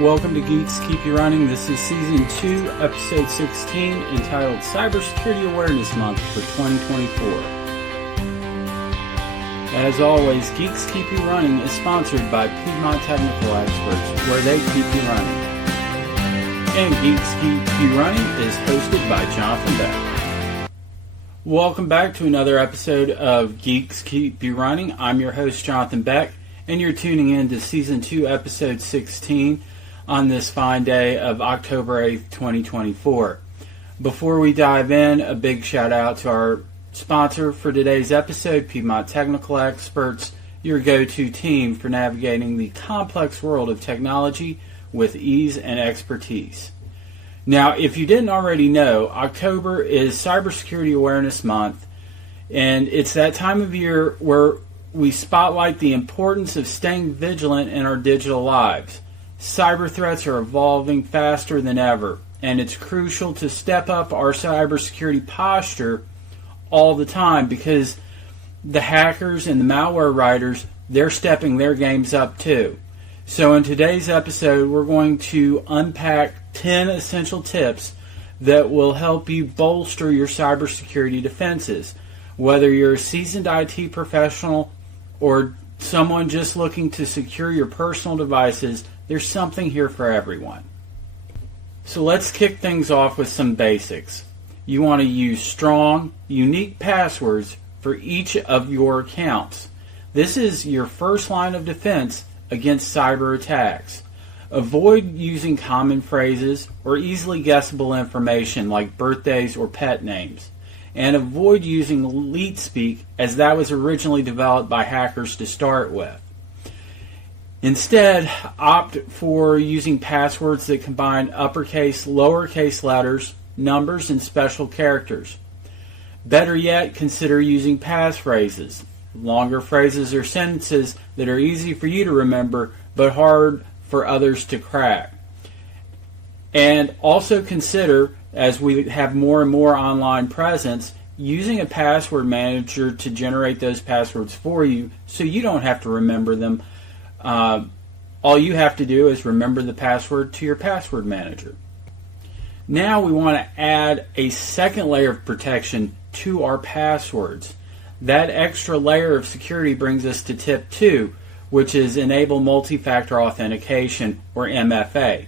Welcome to Geeks Keep You Running. This is Season 2, Episode 16, entitled Cybersecurity Awareness Month for 2024. As always, Geeks Keep You Running is sponsored by Piedmont Technical Experts, where they keep you running. And Geeks Keep You Running is hosted by Jonathan Beck. Welcome back to another episode of Geeks Keep You Running. I'm your host, Jonathan Beck, and you're tuning in to Season 2, Episode 16, on this fine day of October 8th, 2024. Before we dive in, a big shout out to our sponsor for today's episode, Piedmont Technical Experts, your go-to team for navigating the complex world of technology with ease and expertise. Now, if you didn't already know, October is Cybersecurity Awareness Month, and it's that time of year where we spotlight the importance of staying vigilant in our digital lives. Cyber threats are evolving faster than ever, and it's crucial to step up our cybersecurity posture all the time because the hackers and the malware writers, they're stepping their games up too. So in today's episode, we're going to unpack 10 essential tips that will help you bolster your cybersecurity defenses. Whether you're a seasoned IT professional or someone just looking to secure your personal devices, there's something here for everyone. So let's kick things off with some basics. You want to use strong, unique passwords for each of your accounts. This is your first line of defense against cyber attacks. Avoid using common phrases or easily guessable information like birthdays or pet names. And avoid using leet speak, as that was originally developed by hackers to start with. Instead, opt for using passwords that combine uppercase, lowercase letters, numbers, and special characters. Better yet, consider using passphrases, longer phrases or sentences that are easy for you to remember but hard for others to crack. And also consider, as we have more and more online presence, using a password manager to generate those passwords for you so you don't have to remember them. All you have to do is remember the password to your password manager. Now we want to add a second layer of protection to our passwords. That extra layer of security brings us to tip 2, which is enable multi-factor authentication, or MFA.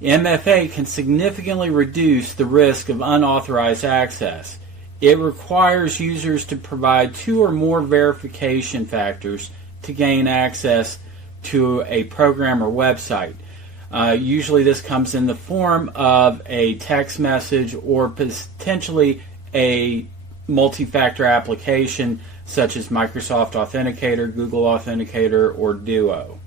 MFA can significantly reduce the risk of unauthorized access. It requires users to provide 2 or more verification factors to gain access to a program or website. Usually this comes in the form of a text message or potentially a multi-factor application such as Microsoft Authenticator, Google Authenticator, or Duo.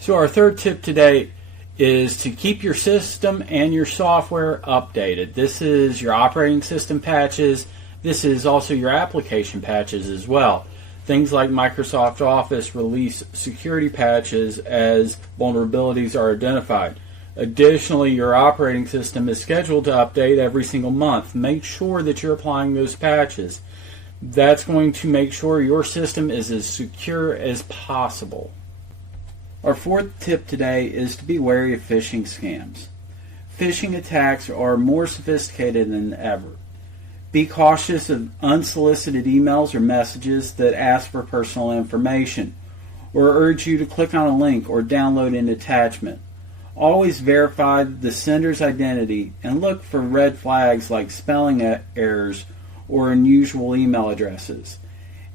So our third tip today is to keep your system and your software updated. This is your operating system patches. This is also your application patches as well. Things like Microsoft Office release security patches as vulnerabilities are identified. Additionally, your operating system is scheduled to update every single month. Make sure that you're applying those patches. That's going to make sure your system is as secure as possible. Our fourth tip today is to be wary of phishing scams. Phishing attacks are more sophisticated than ever. Be cautious of unsolicited emails or messages that ask for personal information or urge you to click on a link or download an attachment. Always verify the sender's identity and look for red flags like spelling errors or unusual email addresses.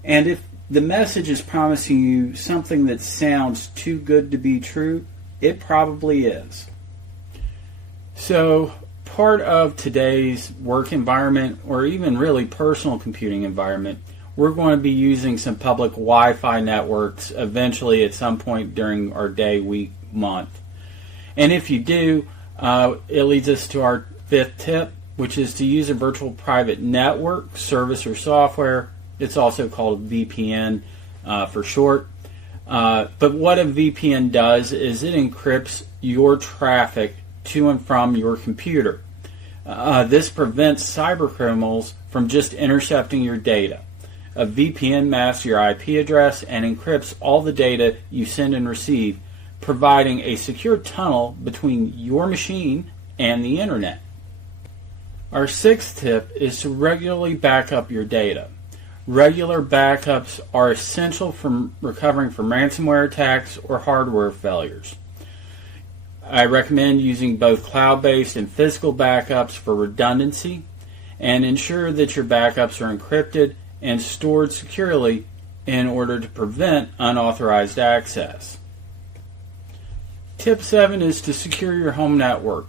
And if the message is promising you something that sounds too good to be true, it probably is. So, part of today's work environment, or even really personal computing environment, we're going to be using some public Wi-Fi networks eventually at some point during our day, week, month. And if you do, it leads us to our fifth tip, which is to use a virtual private network, service, or software. It's also called VPN for short. But what a VPN does is it encrypts your traffic to and from your computer. This prevents cybercriminals from just intercepting your data. A VPN masks your IP address and encrypts all the data you send and receive, providing a secure tunnel between your machine and the internet. Our sixth tip is to regularly back up your data. Regular backups are essential for recovering from ransomware attacks or hardware failures. I recommend using both cloud-based and physical backups for redundancy, and ensure that your backups are encrypted and stored securely in order to prevent unauthorized access. Tip 7 is to secure your home network.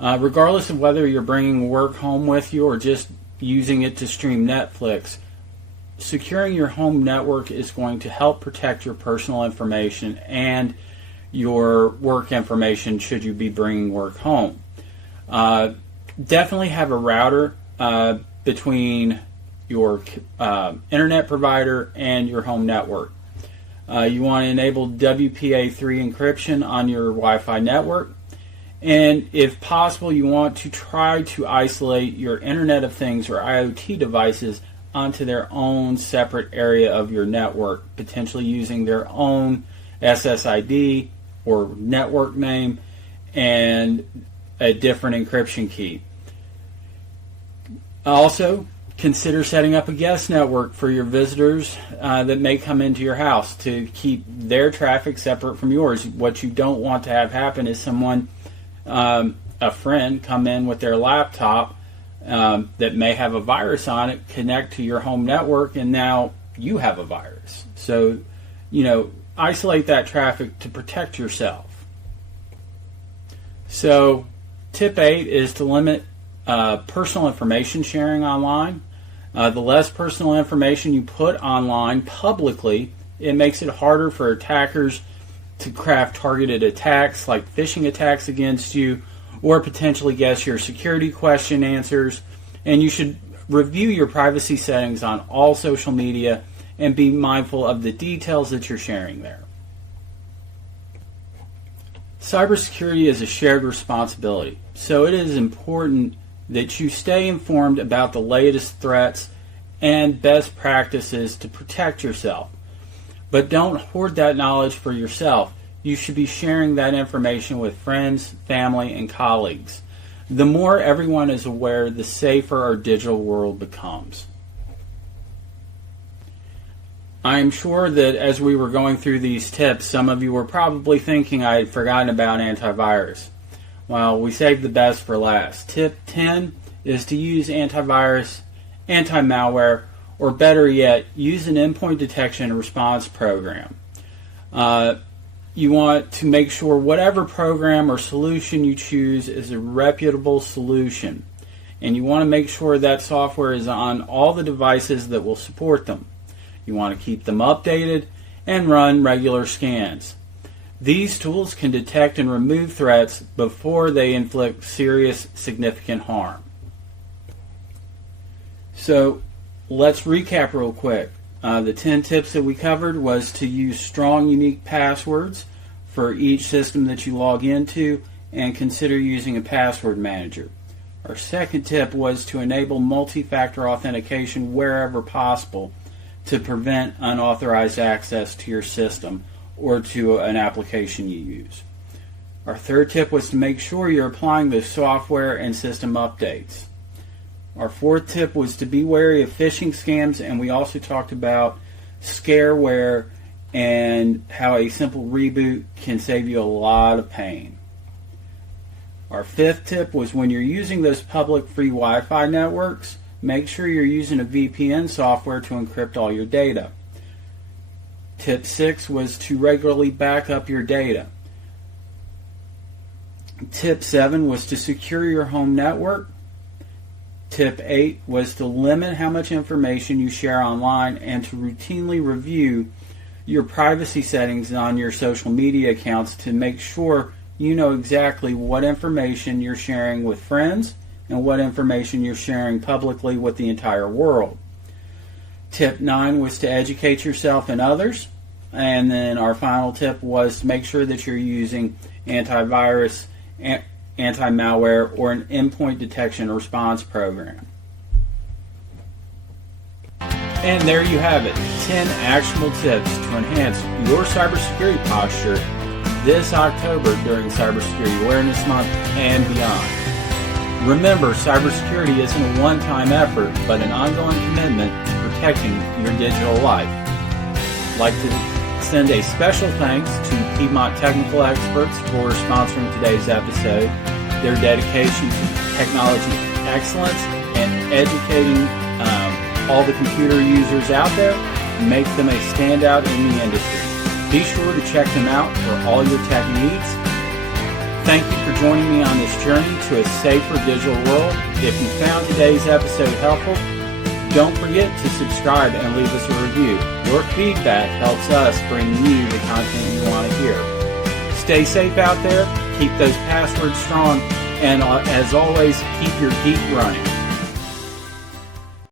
Regardless of whether you're bringing work home with you or just using it to stream Netflix, securing your home network is going to help protect your personal information and your work information should you be bringing work home. Definitely have a router between your internet provider and your home network. You want to enable WPA3 encryption on your Wi-Fi network, and if possible you want to try to isolate your Internet of Things or IoT devices onto their own separate area of your network, potentially using their own SSID or network name and a different encryption key. Also, consider setting up a guest network for your visitors that may come into your house to keep their traffic separate from yours. What you don't want to have happen is someone, a friend, come in with their laptop that may have a virus on it, connect to your home network, and now you have a virus. So, isolate that traffic to protect yourself. So, tip 8 is to limit personal information sharing online. The less personal information you put online publicly, it makes it harder for attackers to craft targeted attacks like phishing attacks against you or potentially guess your security question answers. And you should review your privacy settings on all social media and be mindful of the details that you're sharing there. Cybersecurity is a shared responsibility, so it is important that you stay informed about the latest threats and best practices to protect yourself. But don't hoard that knowledge for yourself. You should be sharing that information with friends, family, and colleagues. The more everyone is aware, the safer our digital world becomes. I am sure that as we were going through these tips, some of you were probably thinking I had forgotten about antivirus. Well, we saved the best for last. Tip 10 is to use antivirus, anti-malware, or better yet, use an endpoint detection and response program. You want to make sure whatever program or solution you choose is a reputable solution. And you want to make sure that software is on all the devices that will support them. You want to keep them updated and run regular scans. These tools can detect and remove threats before they inflict serious, significant harm. So let's recap real quick. The 10 tips that we covered was to use strong, unique passwords for each system that you log into and consider using a password manager. Our second tip was to enable multi-factor authentication wherever possible to prevent unauthorized access to your system or to an application you use. Our third tip was to make sure you're applying the software and system updates. Our fourth tip was to be wary of phishing scams, and we also talked about scareware and how a simple reboot can save you a lot of pain. Our fifth tip was when you're using those public free Wi-Fi networks, make sure you're using a VPN software to encrypt all your data. Tip 6 was to regularly back up your data. Tip 7 was to secure your home network. Tip 8 was to limit how much information you share online and to routinely review your privacy settings on your social media accounts to make sure you know exactly what information you're sharing with friends and what information you're sharing publicly with the entire world. Tip 9 was to educate yourself and others. And then our final tip was to make sure that you're using antivirus, anti-malware, or an endpoint detection response program. And there you have it, 10 actionable tips to enhance your cybersecurity posture this October during Cybersecurity Awareness Month and beyond. Remember, cybersecurity isn't a one-time effort, but an ongoing commitment to protecting your digital life. I'd like to extend a special thanks to Piedmont Technical Experts for sponsoring today's episode. Their dedication to technology excellence and educating all the computer users out there make them a standout in the industry. Be sure to check them out for all your tech needs. Thank you for joining me on this journey to a safer digital world. If you found today's episode helpful, don't forget to subscribe and leave us a review. Your feedback helps us bring you the content you want to hear. Stay safe out there, keep those passwords strong, and as always, keep your geek running.